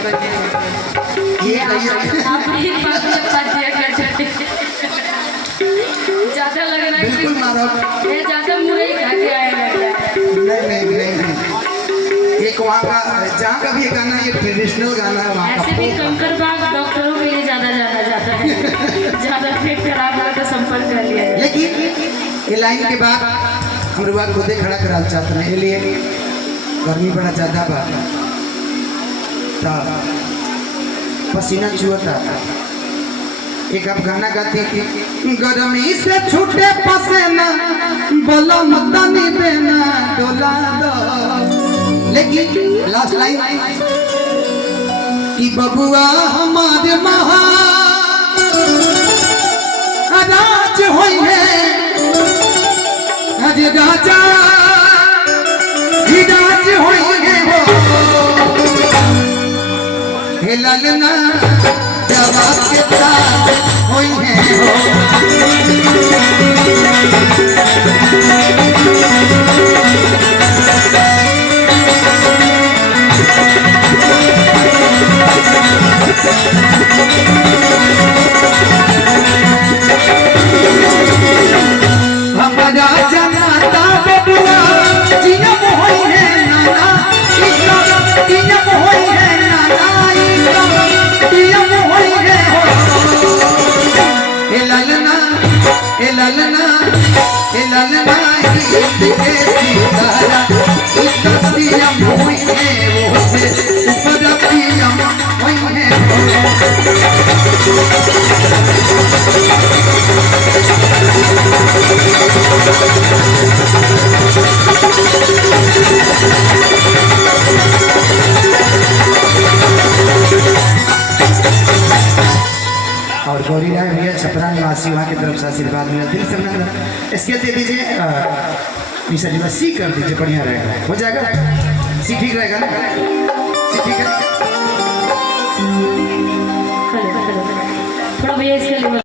ये आप एक बात बता दिया करते ज्यादा लग रहा है बिल्कुल मारो। ये ज्यादा मुरई खा के आएगा क्या? नहीं एक वहाँ का जहाँ का भी ये गाना ये ट्रेडिशनल गाना है वहाँ ऐसे भी का। कंकड़बाग डॉक्टरों के लिए ज्यादा जाना जाता है। ज्यादा पेट खराब हो तो संपर्क कर लिया जाए। लेकिन ये लाइन के बाद हम लोग खुदे खड़ा करा चाहते हैं इसलिए गर्मी बड़ा ज्यादा बा तो पसीना चुहता। एक आप गाना गाते कि गर्मी से छूटे पसीना बोलो मत नहीं देना डोला दो। लेकिन लास्ट लाइन कि बबुआ हमारे महाराज होई है अरे राजा विराज होई है हो हे ललना जवाब के साथ होई है हो। हमारा जनाता बबुआ जियम होई है नाना इतना जियम होई है नाना इतना जियम होई है हो। ए ललना ए ललना ए ललना हिंद के सितारा इतना जियम होई है वो से ऊपर जियम होई है हो। और गौरी राय भैया छपरा निवासी वहाँ की तरफ से आशीर्वाद मिला दिल से मिला। इसके दे दीजिए निशा जी सी कर दीजिए बढ़िया रहेगा। हो जाएगा सी ठीक रहेगा ना सी ठीक है। थोड़ा भैया इसके लिए